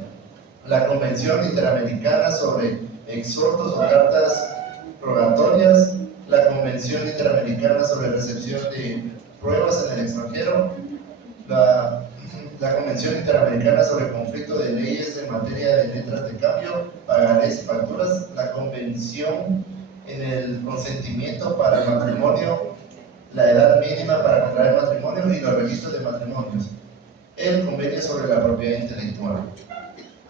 la Convención Interamericana sobre Exhortos o Cartas Rogatorias, la Convención Interamericana sobre Recepción de Pruebas en el extranjero, la Convención Interamericana sobre Conflicto de Leyes en materia de letras de cambio, pagarés y facturas, la Convención en el consentimiento para el matrimonio, la edad mínima para contraer matrimonio y los registros de matrimonios, el convenio sobre la propiedad intelectual.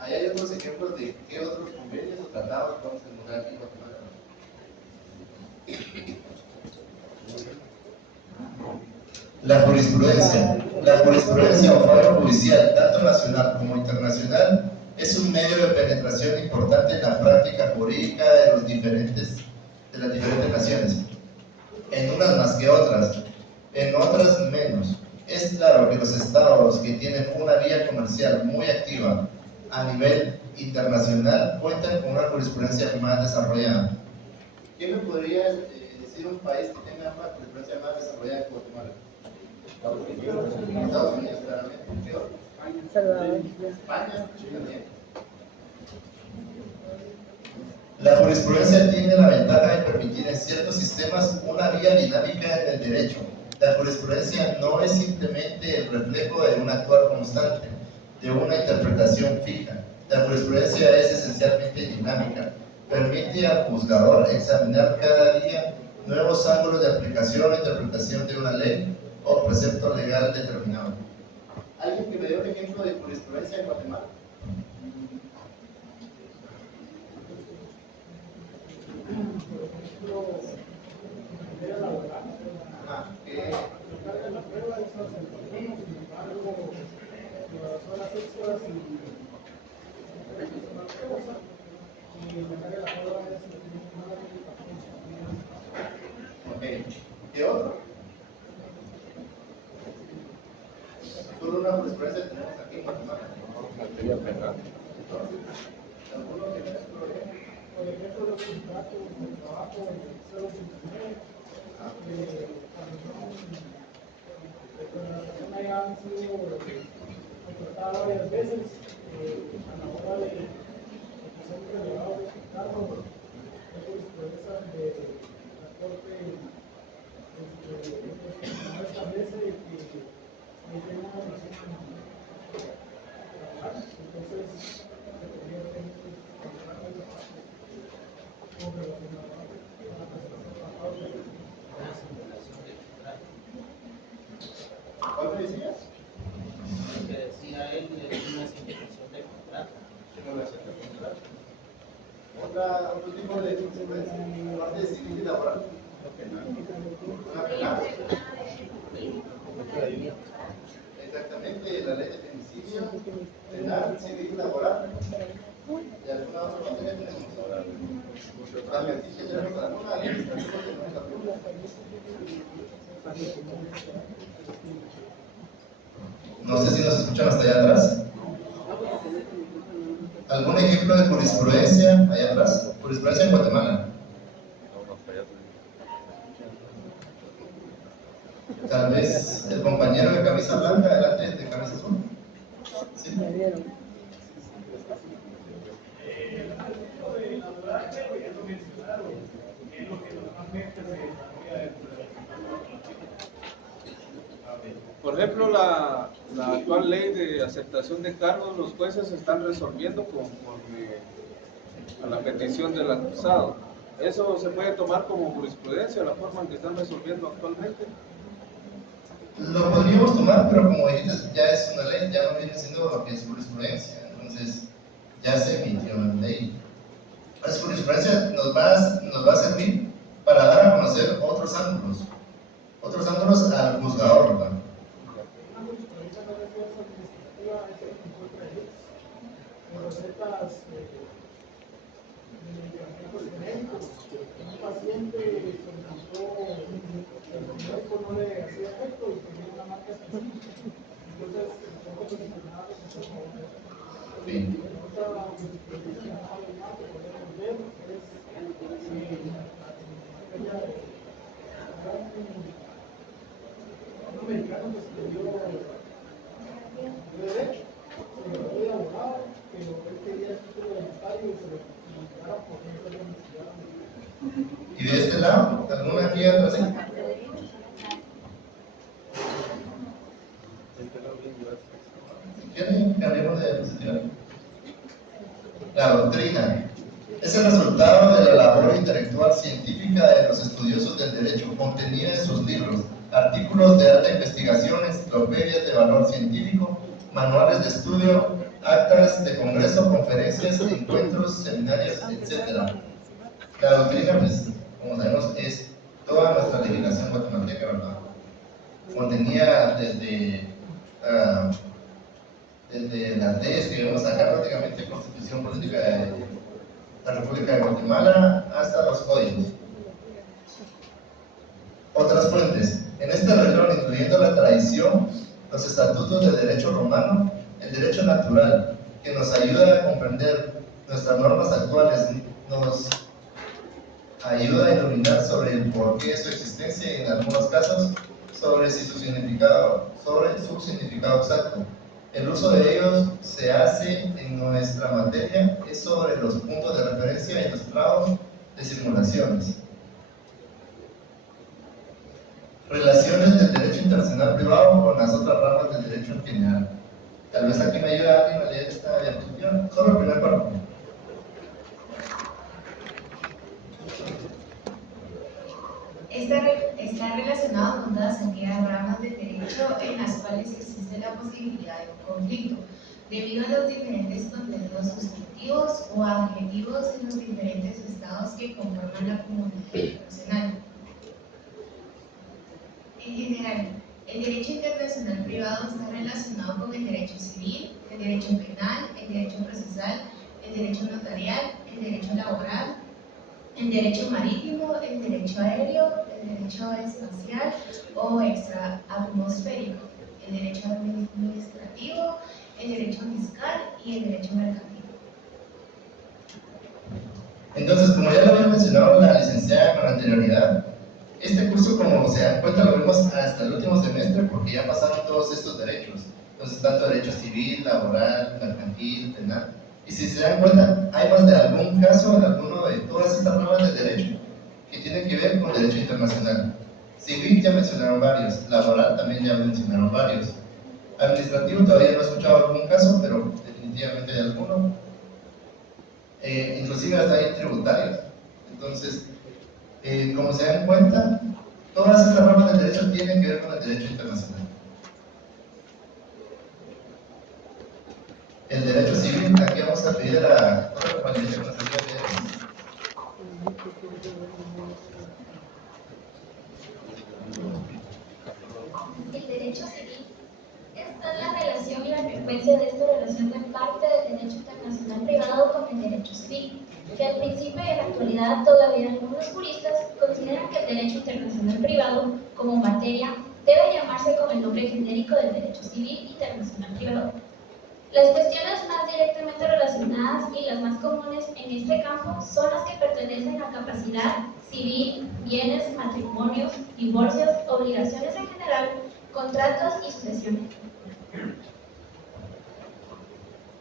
Ahí hay otros ejemplos de qué otros convenios o tratados podemos encontrar aquí en Guatemala. La jurisprudencia. La jurisprudencia o fallo judicial, tanto nacional como internacional, es un medio de penetración importante en la práctica jurídica de las diferentes naciones. En unas más que otras, en otras menos. Es claro que los estados que tienen una vía comercial muy activa a nivel internacional cuentan con una jurisprudencia más desarrollada. ¿Quién me podría decir un país que tenga una jurisprudencia más desarrollada que Guatemala? Estados Unidos, claramente. ¿Qué otro? España también. La jurisprudencia tiene la ventaja de permitir en ciertos sistemas una vía dinámica en el derecho. La jurisprudencia no es simplemente el reflejo de un actuar constante, de una interpretación fija. La jurisprudencia es esencialmente dinámica. Permite al juzgador examinar cada día nuevos ángulos de aplicación e interpretación de una ley o precepto legal determinado. ¿Alguien que me dé un ejemplo de jurisprudencia en Guatemala? ¿Qué otro? Solo una jurisprudencia tenemos aquí en Guatemala. Materia penal. ¿Alguno que me explore? Por ejemplo, contratos de trabajo en el 089, la persona ya han sido contratada varias veces a la hora de ser relevados de su cargo, jurisprudencia de la Corte no establece que hay una relación laboral, entonces se convierte en un contrato de trabajo con relación a la prestación de trabajo. ¿Cuál me decías? Que decía él es una simulación de contrato. Otro tipo de parte civil y laboral. Una penal. Exactamente, la ley de femicidio, penal, civil y laboral. Y alguna otra materia tenemos ahora. La merticia tenemos alguna administrativa que no es la pública. No sé si nos escuchan hasta allá atrás. ¿Algún ejemplo de jurisprudencia allá atrás? Jurisprudencia en Guatemala. Tal vez el compañero de camisa blanca delante de camisa azul. ¿Sí? Por ejemplo, la actual ley de aceptación de cargos, los jueces están resolviendo conforme a la petición del acusado. ¿Eso se puede tomar como jurisprudencia, la forma en que están resolviendo actualmente? Lo podríamos tomar, pero como dijiste, ya es una ley, ya no viene siendo lo que es jurisprudencia. Entonces, ya se emitió una ley. La jurisprudencia nos va a servir para dar a conocer otros ángulos al juzgador, ¿verdad? Un paciente solicitó el médico no le hacía efecto y tenía una marca específica. Entonces, el poco posicionado se hizo como otra jurisprudencia que podemos ver es un americano que estudió derecho, se graduó de abogado, pero él quería el título de notario y se lo quitaron por no ser domiciliado. ¿Y de este lado? ¿Alguna aquí atrás? Si quieren, cambiemos de posición. La doctrina es el resultado de la labor intelectual científica de los estudiosos del derecho, contenida en sus libros, artículos de alta investigación, enciclopedias de valor científico, manuales de estudio, actas de congreso, conferencias, encuentros, seminarios, etc. La doctrina, pues, como sabemos, es toda nuestra legislación guatemalteca, ¿verdad? Contenía desde las leyes que vemos acá, prácticamente Constitución Política de la República de Guatemala, hasta los códigos. Otras fuentes. En esta región, incluyendo la tradición, los estatutos del derecho romano, el derecho natural, que nos ayuda a comprender nuestras normas actuales, nos ayuda a iluminar sobre el porqué de su existencia y en algunos casos sobre su significado exacto. El uso de ellos se hace en nuestra materia, es sobre los puntos de referencia y los trabajos de simulaciones. Relaciones del derecho internacional privado con las otras ramas del derecho en general. Tal vez aquí me ayude alguien a leer esta diapositiva, solo el primer párrafo. Está relacionado con todas aquellas ramas del derecho en las cuales existe la posibilidad de un conflicto, debido a los diferentes contenidos sustantivos o adjetivos en los diferentes estados que conforman la comunidad internacional. En general, el derecho internacional privado está relacionado con el derecho civil, el derecho penal, el derecho procesal, el derecho notarial, el derecho laboral, el derecho marítimo, el derecho aéreo, el derecho espacial o extraatmosférico, el derecho administrativo, el derecho fiscal y el derecho mercantil. Entonces, como ya lo había mencionado la licenciada con anterioridad, este curso, como se dan cuenta, lo vemos hasta el último semestre porque ya pasaron todos estos derechos. Entonces, tanto derecho civil, laboral, mercantil, penal. Y si se dan cuenta, hay más de algún caso en alguno de todas estas ramas de derecho que tienen que ver con derecho internacional. Civil ya mencionaron varios, laboral también ya mencionaron varios. Administrativo todavía no he escuchado algún caso, pero definitivamente hay alguno. Inclusive hasta hay tributarios. Entonces, como se dan cuenta, todas estas ramas del derecho tienen que ver con el derecho internacional. El derecho civil, aquí vamos a pedir a la compañera que nos ayude a leer. El derecho civil. Esta es la relación y la frecuencia de esta relación de parte del derecho internacional privado con el derecho civil, que al principio y en la actualidad todavía algunos juristas consideran que el derecho internacional privado, como materia, debe llamarse con el nombre genérico del derecho civil internacional privado. Las cuestiones más directamente relacionadas y las más comunes en este campo son las que pertenecen a capacidad civil, bienes, matrimonios, divorcios, obligaciones en general, contratos y sucesiones.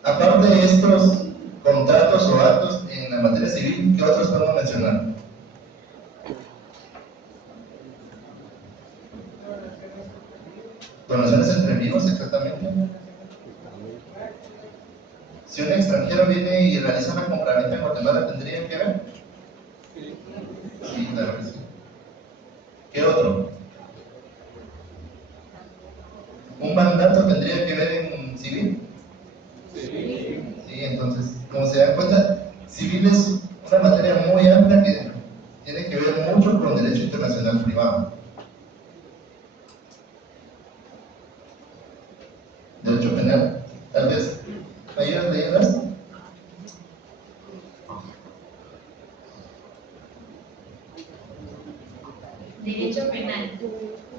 Aparte de estos contratos o actos en la materia civil, ¿qué otros podemos mencionar? Donaciones entre vivos, exactamente. Si un extranjero viene y realiza una compraventa en Guatemala, ¿tendrían que ver? Sí, claro que sí. ¿Qué otro? ¿Un mandato tendría que ver en civil? Sí, entonces, como se dan cuenta, civil es una materia muy amplia que tiene que ver mucho con derecho internacional privado. Derecho penal, tal vez. ¿Me ayudas leyendo esto? Derecho penal.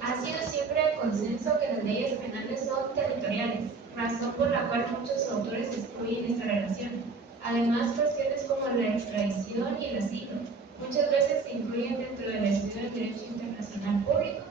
Ha sido siempre el consenso que las leyes penales son territoriales, razón por la cual muchos autores excluyen esta relación. Además, cuestiones como la extradición y el asilo muchas veces se incluyen dentro del estudio del derecho internacional público.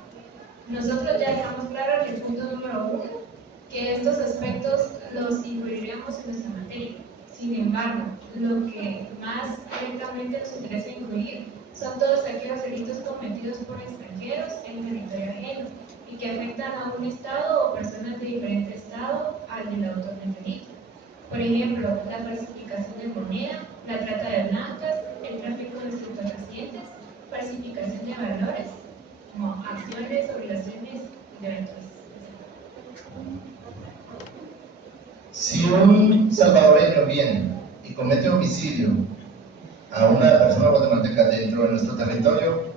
Nosotros ya dejamos claro en el punto número 1 que estos aspectos los incluiríamos en nuestra materia. Sin embargo, lo que más directamente nos interesa incluir son todos aquellos delitos cometidos por extranjeros en territorio ajeno y que afectan a un Estado o personas de diferente Estado al del autor del delito. Por ejemplo, la falsificación de moneda, la trata de blancas, el tráfico de estupefacientes, falsificación de valores, como acciones, obligaciones y derechos. Si un salvadoreño viene y comete homicidio a una persona guatemalteca dentro de nuestro territorio,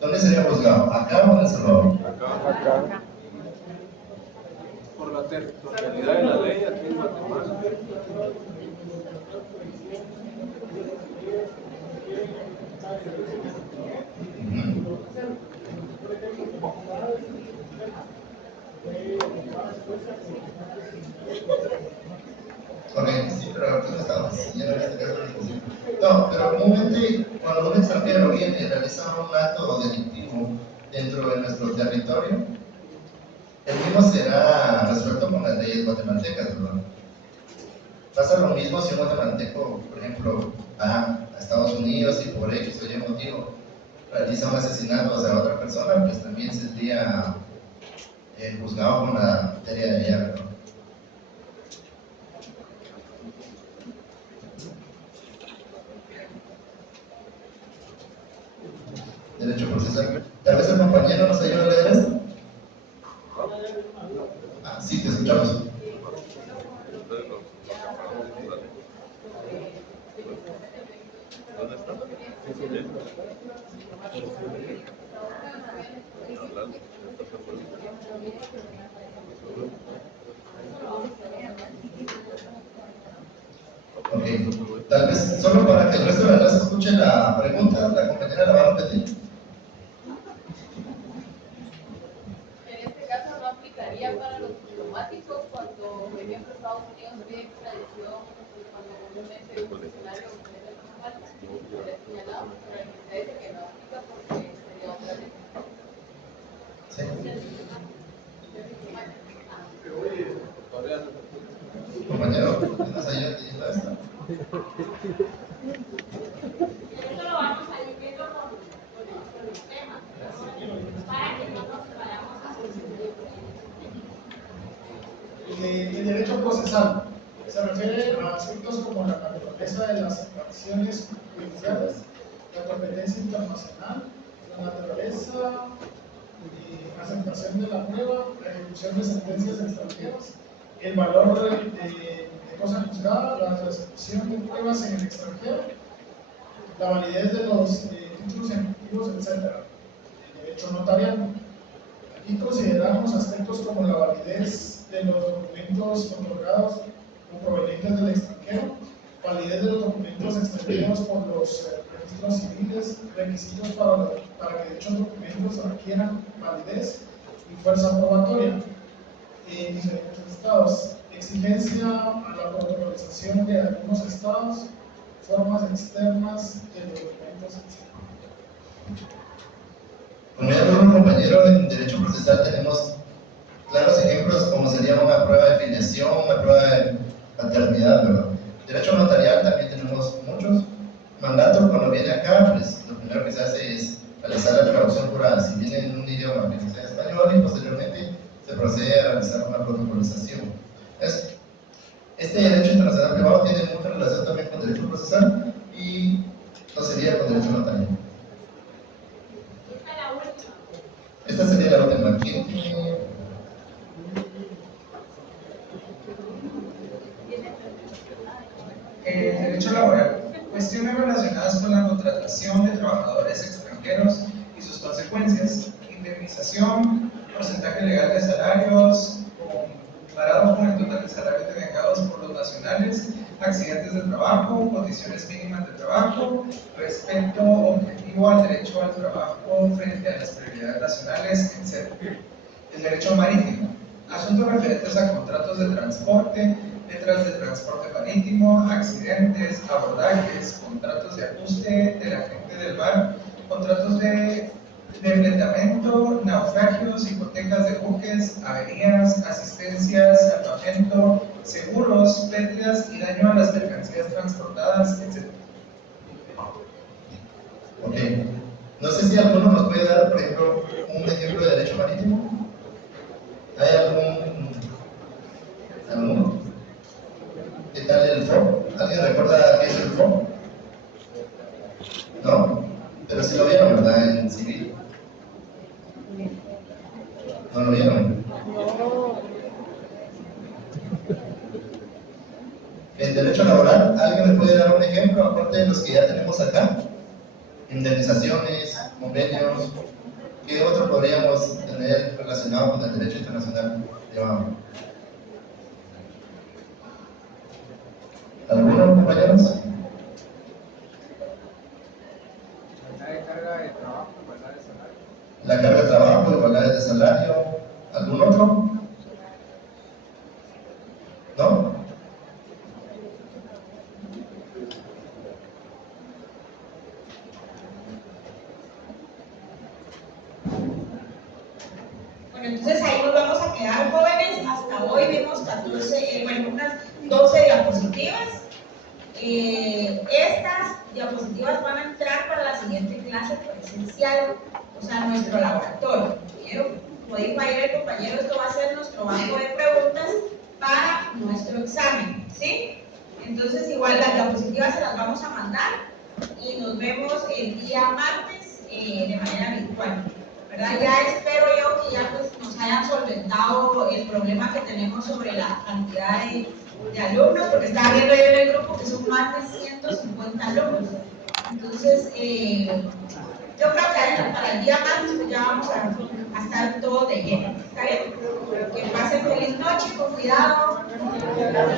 ¿dónde sería juzgado? ¿Acá o en El Salvador? Acá. Por la territorialidad de la ley aquí en Guatemala. Ok, sí, pero aquí no estamos siguiendo en este caso específico. No, pero comúnmente cuando un extranjero viene y realiza un acto delictivo dentro de nuestro territorio, el mismo será resuelto con las leyes guatemaltecas, ¿verdad? Pasa lo mismo si un guatemalteco, por ejemplo, va a Estados Unidos y por X o Y motivo realiza un asesinato hacia otra persona, pues también sería juzgado con la materia de allá, ¿verdad? Derecho procesal. Tal vez el compañero nos ayude a leer esto. Ah, sí, te escuchamos. ¿Dónde está? Ok, tal vez solo para que el resto de la clase escuche la pregunta, la compañera la va a repetir. En este caso no aplicaría para los diplomáticos cuando, por ejemplo, Estados Unidos pide extradición cuando comúnmente un funcionario comete falta. Sí. Compañero, ¿nos ayuda diciendo esto? Eso lo vamos a ir viendo con los temas, para que no nos vayamos a solucionar. El derecho procesal se refiere a aspectos como la naturaleza de las acciones judiciales, la competencia internacional, la naturaleza y aceptación de la prueba, la ejecución de sentencias extranjeras, el valor de cosa juzgada, la resolución de pruebas en el extranjero, la validez de los títulos ejecutivos, etc. El derecho notarial. Aquí consideramos aspectos como la validez de los documentos otorgados o provenientes del extranjero, validez de los documentos extendidos por los registros civiles, requisitos para que dichos documentos adquieran validez y fuerza probatoria en diferentes estados, exigencia a la protocolización de algunos estados, formas externas de los documentos, etc. Como ya dijo un compañero, en derecho procesal tenemos claros ejemplos como sería una prueba de filiación, una prueba de paternidad, ¿verdad? Derecho notarial también tenemos muchos. Mandato, cuando viene acá, pues lo primero que se hace es realizar la traducción jurada, si viene en un idioma que no sea español, y posteriormente se procede a realizar una protocolización. Este derecho internacional privado tiene mucha relación también con derecho procesal y no sería con derecho notarial. Esta sería la última. Derecho laboral. Cuestiones relacionadas con la contratación de trabajadores extranjeros y sus consecuencias. Indemnización, porcentaje legal de salarios, comparado con el total de salarios devengados por los nacionales, accidentes de trabajo, condiciones mínimas de trabajo, respeto objetivo al derecho al trabajo frente a las prioridades nacionales, etc. El derecho marítimo. Asuntos referentes a contratos de transporte, letras de transporte marítimo, accidentes, abordajes, contratos de ajuste de la gente del mar, contratos de fletamento, naufragios, hipotecas de buques, averías, asistencias, salvamento, seguros, pérdidas y daño a las mercancías transportadas, etc. Ok. No sé si alguno nos puede dar, por ejemplo, un ejemplo de derecho marítimo. ¿Hay alguno? ¿Qué tal el FOB? ¿Alguien recuerda qué es el FOB? ¿No? Pero sí lo vieron, ¿verdad? En civil. ¿No lo vieron? En derecho laboral, ¿alguien me puede dar un ejemplo aparte de los que ya tenemos acá? Indemnizaciones, convenios. ¿Qué otro podríamos tener relacionado con el derecho internacional privado? ¿Algunos compañeros? La carga de trabajo, igualdades de salario. ¿Algún otro? ¿No? Bueno, entonces ahí nos vamos a quedar, jóvenes. Hasta hoy vimos 14, unas 12 diapositivas. Estas diapositivas van a entrar para la siguiente clase presencial, o sea, nuestro laboratorio. Como dijo ayer el compañero, esto va a ser nuestro banco de preguntas para nuestro examen, ¿sí? Entonces, igual las diapositivas se las vamos a mandar y nos vemos el día martes de manera virtual, ¿verdad? Ya espero yo que ya pues, nos hayan solventado el problema que tenemos sobre la cantidad de alumnos, porque estaba viendo yo en el grupo que son más de 150 alumnos. Entonces, yo creo que para el día martes pues, ya vamos a estar todos de lleno. ¿Está bien? Que pasen feliz noche, con cuidado.